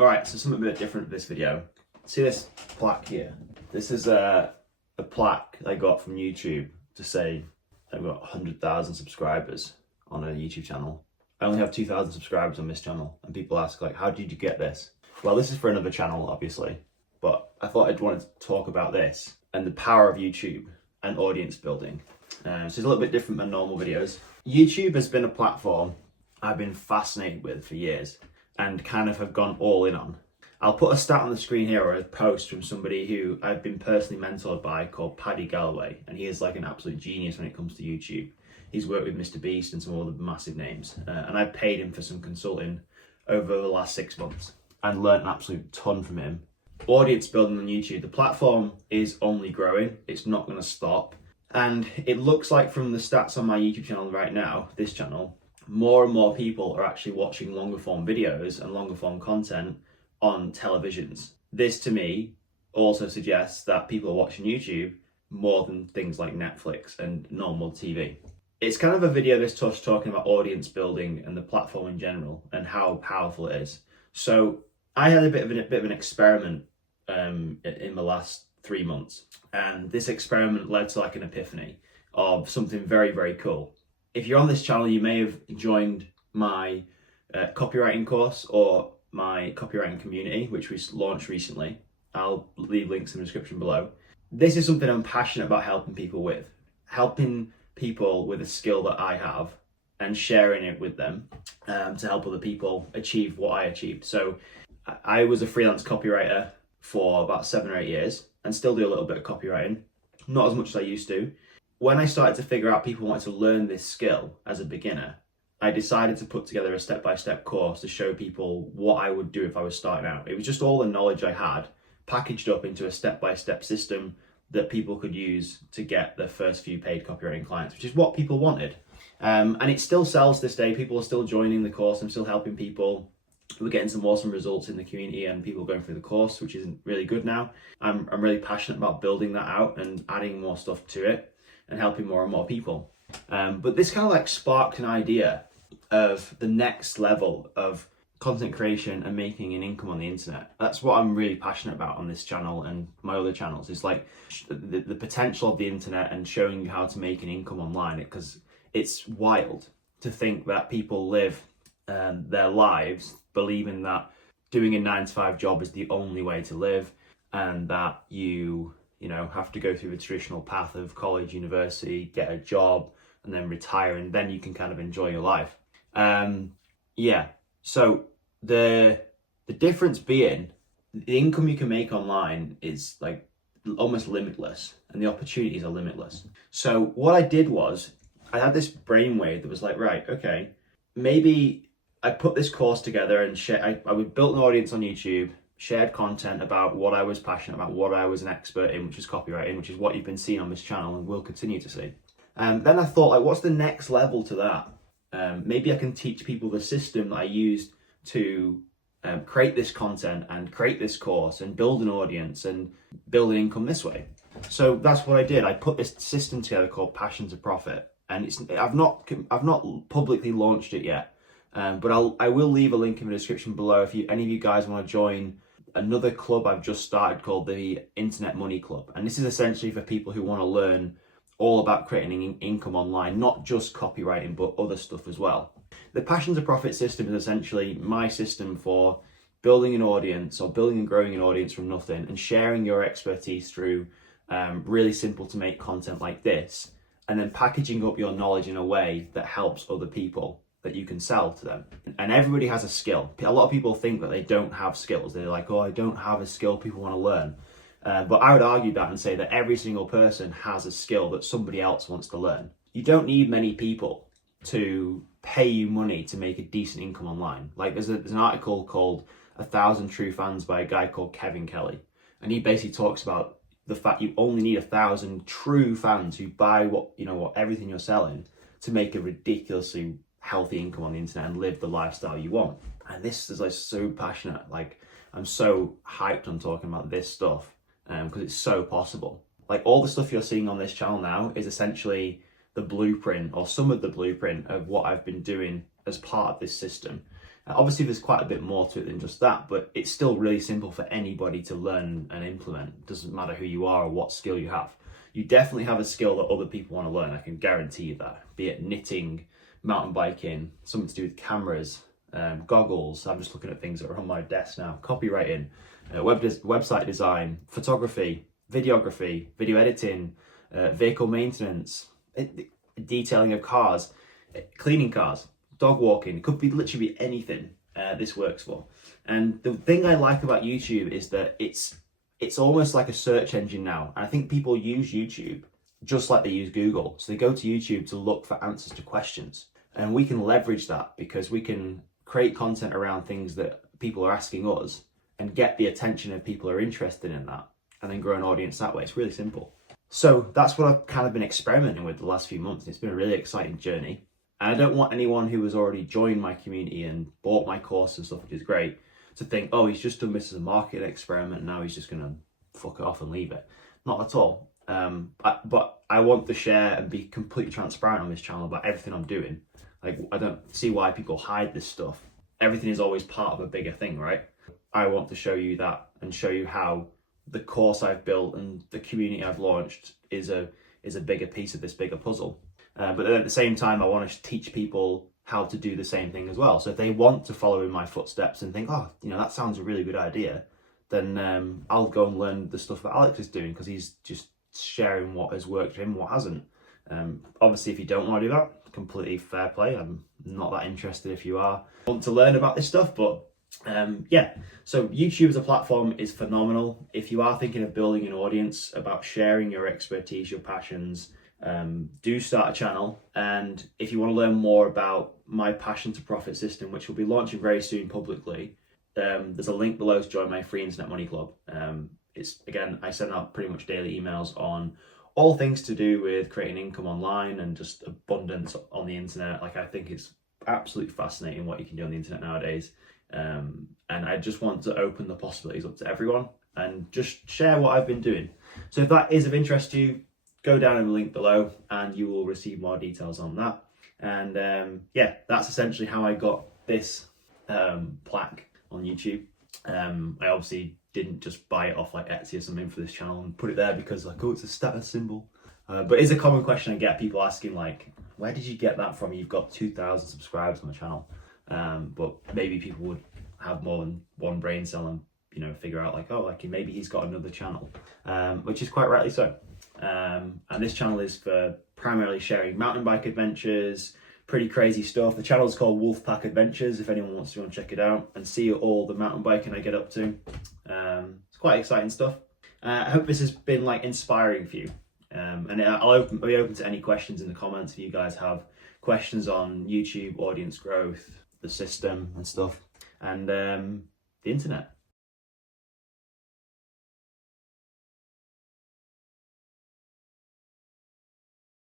Alright, so something a bit different for this video. See this plaque here? This is a plaque I got from YouTube to say I've got 100,000 subscribers on a YouTube channel. I only have 2,000 subscribers on this channel, and people ask, like, how did you get this? Well, this is for another channel, obviously, but I thought I'd want to talk about this and the power of YouTube and audience building. So it's a little bit different than normal videos. YouTube has been a platform I've been fascinated with for years and kind of have gone all in on. I'll put a stat on the screen here, or a post from somebody who I've been personally mentored by called Paddy Galloway, and he is like an absolute genius when it comes to YouTube. He's worked with Mr. Beast and some other massive names, and I've paid him for some consulting over the last 6 months and learnt an absolute ton from him. Audience building on YouTube, the platform is only growing, it's not going to stop, and it looks like from the stats on my YouTube channel right now, this channel, more and more people are actually watching longer form videos and longer form content on televisions. This to me also suggests that people are watching YouTube more than things like Netflix and normal TV. It's kind of a video this touch talking about audience building and the platform in general and how powerful it is. So I had a bit of an experiment in the last 3 months, and this experiment led to like an epiphany of something very, very cool. If you're on this channel, you may have joined my copywriting course or my copywriting community, which we launched recently. I'll leave links in the description below. This is something I'm passionate about helping people with. Helping people with a skill that I have and sharing it with them to help other people achieve what I achieved. So I was a freelance copywriter for about 7 or 8 years and still do a little bit of copywriting, not as much as I used to. When I started to figure out people wanted to learn this skill as a beginner, I decided to put together a step-by-step course to show people what I would do if I was starting out. It was just all the knowledge I had packaged up into a step-by-step system that people could use to get their first few paid copywriting clients, which is what people wanted. And it still sells this day. People are still joining the course. I'm still helping people. We're getting some awesome results in the community and people going through the course, which isn't really good now. I'm really passionate about building that out and adding more stuff to it and helping more and more people. But this kind of like sparked an idea of the next level of content creation and making an income on the internet. That's what I'm really passionate about on this channel and my other channels. It's like the potential of the internet and showing you how to make an income online, because it's wild to think that people live their lives believing that doing a 9-to-5 job is the only way to live, and that you have to go through the traditional path of college, university, get a job, and then retire, and then you can kind of enjoy your life. So the difference being the income you can make online is like almost limitless, and the opportunities are limitless. So what I did was I had this brainwave that was like, right, okay, maybe I put this course together and I would build an audience on YouTube, shared content about what I was passionate about, what I was an expert in, which is copywriting, which is what you've been seeing on this channel and will continue to see. Then I thought, like, what's the next level to that? Maybe I can teach people the system that I used to create this content and create this course and build an audience and build an income this way. So that's what I did. I put this system together called Passion to Profit, and I've not publicly launched it yet, but I will leave a link in the description below if any of you guys want to join another club I've just started called the Internet Money Club, and this is essentially for people who want to learn all about creating income online, not just copywriting, but other stuff as well. The Passion to Profit system is essentially my system for building an audience or building and growing an audience from nothing and sharing your expertise through really simple to make content like this, and then packaging up your knowledge in a way that helps other people that you can sell to them. And everybody has a skill. A lot of people think that they don't have skills. They're like, oh, I don't have a skill people want to learn. But I would argue that and say that every single person has a skill that somebody else wants to learn. You don't need many people to pay you money to make a decent income online. Like there's an article called 1,000 True Fans by a guy called Kevin Kelly. And he basically talks about the fact you only need 1,000 true fans who buy what everything you're selling to make a ridiculously healthy income on the internet and live the lifestyle you want. And this is like so passionate. Like I'm so hyped on talking about this stuff because it's so possible. Like all the stuff you're seeing on this channel now is essentially the blueprint or some of the blueprint of what I've been doing as part of this system. Obviously, there's quite a bit more to it than just that, but it's still really simple for anybody to learn and implement. It doesn't matter who you are or what skill you have. You definitely have a skill that other people want to learn. I can guarantee you that. Be it knitting, mountain biking, something to do with cameras, goggles. I'm just looking at things that are on my desk now. Copywriting, website design, photography, videography, video editing, vehicle maintenance, detailing of cars, cleaning cars, dog walking. It could be literally be anything this works for. And the thing I like about YouTube is that it's almost like a search engine now. And I think people use YouTube just like they use Google. So they go to YouTube to look for answers to questions. And we can leverage that because we can create content around things that people are asking us and get the attention of people who are interested in that, and then grow an audience that way. It's really simple. So that's what I've kind of been experimenting with the last few months. It's been a really exciting journey. And I don't want anyone who has already joined my community and bought my course and stuff, which is great, to think, oh, he's just done this as a marketing experiment and now he's just going to fuck it off and leave it. Not at all. But I want to share and be completely transparent on this channel about everything I'm doing. Like, I don't see why people hide this stuff. Everything is always part of a bigger thing, right? I want to show you that and show you how the course I've built and the community I've launched is a bigger piece of this bigger puzzle. But then at the same time, I want to teach people how to do the same thing as well. So if they want to follow in my footsteps and think, oh, that sounds a really good idea, then I'll go and learn the stuff that Alex is doing, because he's just sharing what has worked for him, what hasn't. Obviously, if you don't want to do that, completely fair play. I'm not that interested if you want to learn about this stuff, but yeah. So YouTube as a platform is phenomenal. If you are thinking of building an audience, about sharing your expertise, your passions, do start a channel. And if you want to learn more about my passion to profit system, which will be launching very soon publicly, there's a link below to join my free internet money club. I send out pretty much daily emails on all things to do with creating income online and just abundance on the internet. Like, I think it's absolutely fascinating what you can do on the internet nowadays. And I just want to open the possibilities up to everyone and just share what I've been doing. So if that is of interest to you, go down in the link below and you will receive more details on that. And yeah, that's essentially how I got this plaque on YouTube. I obviously didn't just buy it off like Etsy or something for this channel and put it there because like, oh, it's a status symbol. But it's a common question I get, people asking like, where did you get that from? You've got 2,000 subscribers on the channel. But maybe people would have more than one brain cell and figure out like, oh, like maybe he's got another channel, which is quite rightly so. And this channel is for primarily sharing mountain bike adventures, pretty crazy stuff. The channel is called Wolfpack Adventures, if anyone wants to go and check it out and see all the mountain biking I get up to. It's quite exciting stuff. I hope this has been like inspiring for you. And I'll be open to any questions in the comments if you guys have questions on YouTube, audience growth, the system and stuff, and the internet.